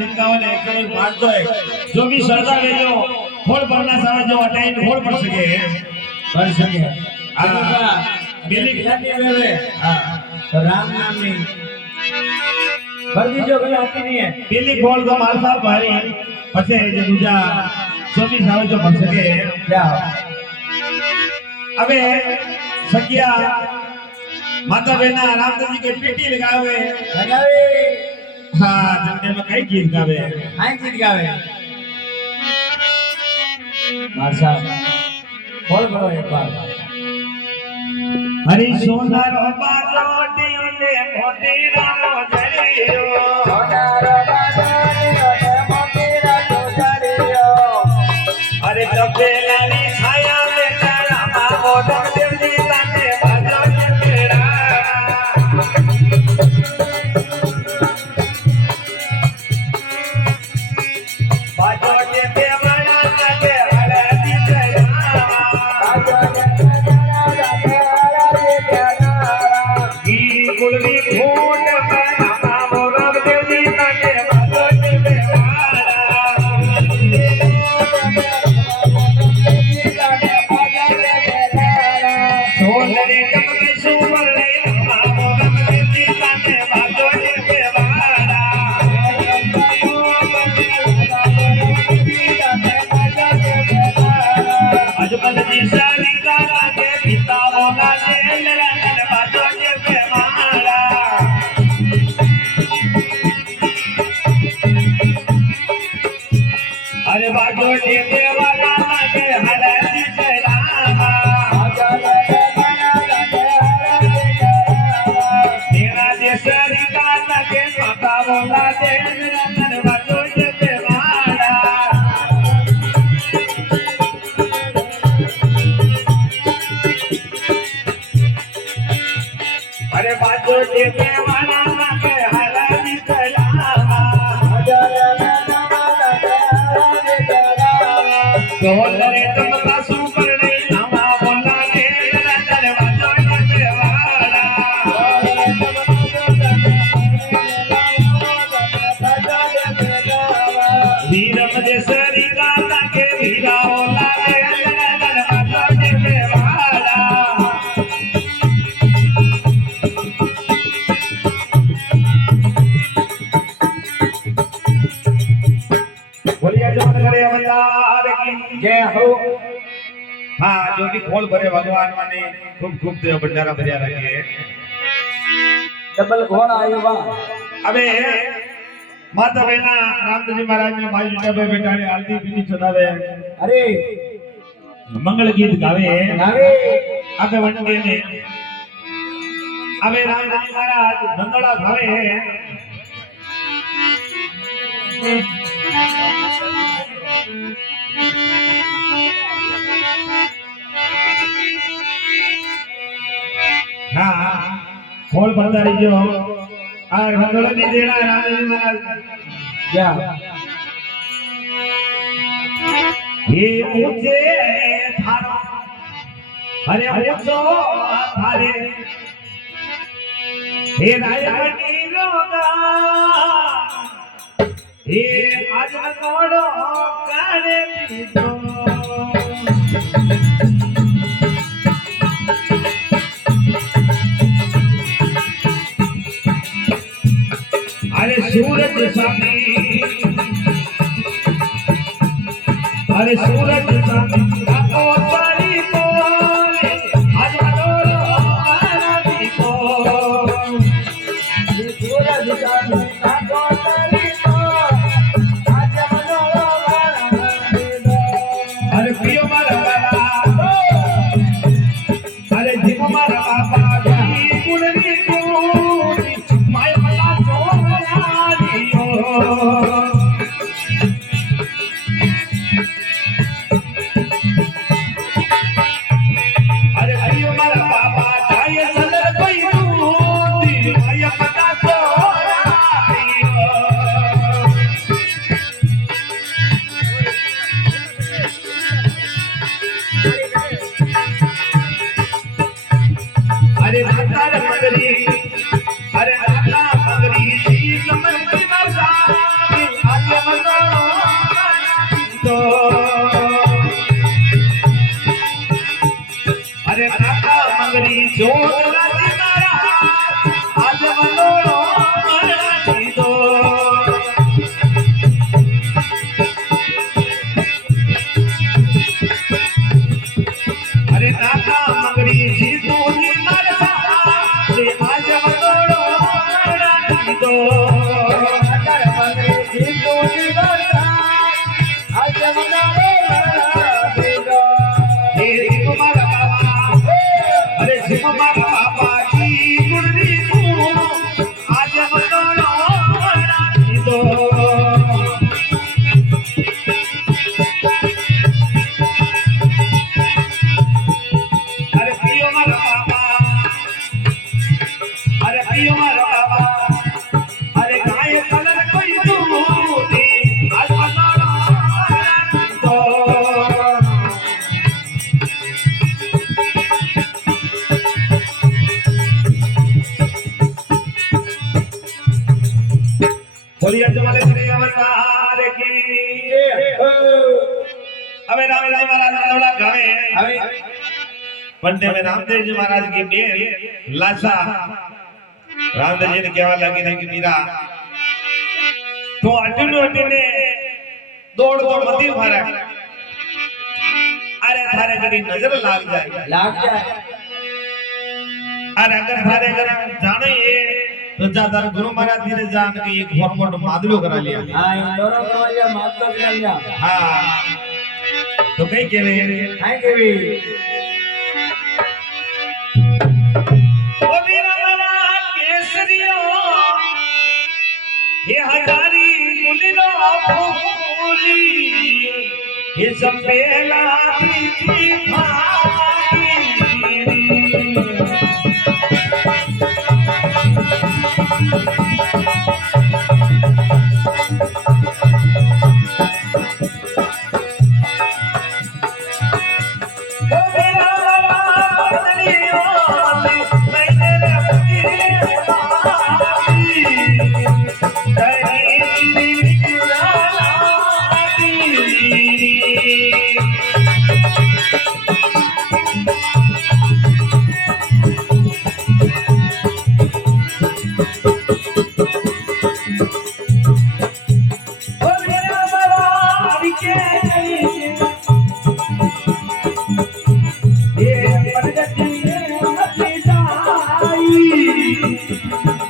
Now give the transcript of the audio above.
51 105 जो भी सरदार है जो खोल भरना सारा जो अटाइन खोल भर सके हां बेली खाती वेवे हां तो राम नाम नहीं भर दीजो कोई आती नहीं है बेली खोल तो मार साहब भारी पछे जे दूजा जो भी सारा जो भर सके क्या अबे सकिया माता बहना रामदास जी के पेटी लगावे हां जन्ने में कई गीत गावे मार साहब खोल करो एक बार हरि सोनारो बाजोटी ने मोती रामो जरियो सोनारो बाजोटी ने मोती रामो जरियो अरे कपेलानी छाया में तारा मामो देव जी ताने बाजो केड़ा बाजो के देवना के हरदी जया बाजो कुलवी घोट बना मोरब देवी ताके बाजो के बेवाड़ा ढोल रे चमके सुवर रे मोरब देवी ताके बाजो के बेवाड़ा अजमल जी सारी दादा के पिता होगा जेल रंगन बाजो के बेवाड़ा अरे बाजो के बेवाड़ा के हरदी जयरामा तेरा जे सारी दादा के पिता होगा जेल रंगन बाजो के बेवाड़ा अरे बाजो के बेवाड़ा के हरदी जयरामा ढोल रे चमका सुपर रे नामा बोला के रंगन बाजो के बेवाड़ा वीरम देसरी गाता के वीरा ओला के रंगन बाजो के बेवाड़ा बोलिए जमन करे अवतार की जय हो हाँ जो भी खोल भरे भगवान माने खूब खूब देव भंडारा भरिया रखे डबल घोड़ा आयो बा अबे माता बहना रामदास जी महाराज ने भाई डबे बेटा ने आरती पीनी चढ़ावे अरे मंगल गीत गावे अबे वनगे ने अबे रामदास जी महाराज बंदड़ा गावे हाँ खोल भरता रहियो और भंडोला नहीं देना रामदास जी महाराज क्या ये ऊंचे थारो अरे ऊंचो थारे हे रायमणी रोगा हे आज नोड़ो काने दीदो अरे सूरज सामी अरे सूरज सामी आपको तारी बोले आज नोड़ो काने दीदो सूरज सामी आपको तारी अरे पियो मारा बाबा अरे जीव मारा बाबा जी कुलनी कोनी माय मला सोना दियो अरे पियो मारा बाबा जाय सदर कोई दूती माय पता सोना અગર મંગરી જીતો જીવતા આજ મનારે મારા દીદો હે શિવ મારા બાબા અરે શિવ મારા બાબાજી ગુણરી તું આજ મનારો મારા દીદો અરે પ્રિય મારા બાબા અરે પ્રિય મારા બાબા અરે ગાય કલર કોઈ તું આજ મનારો મારા દીદો बोलिए जमाले श्री अवतार की હવે રામદેવ મહારાજ નવડા ગાવે હવે पंडे में रामदेव जी महाराज की बेर लाशा रामदेव जी ने कहवा लगी नहीं कि मीरा तो अटने दौड़ दौड़ मती मारा अरे थारे कभी नजर लाग जाए લાગ જાય अरे अगर थारे अगर जाने ये तो ज्यादा गुरु महाराज जी ने जान के एक फॉर्मेट मादलो करा लिया હા ઈ દોરો કવાલિયા માતો કરાયા हाँ तो कहीं के वे હાય કેવી ओ वीरा वाला केसरियो ये हजारी मुलिनो फूली ये सब बेला थी भाई ओ वीरा वाला केसरियो नहीं तेरे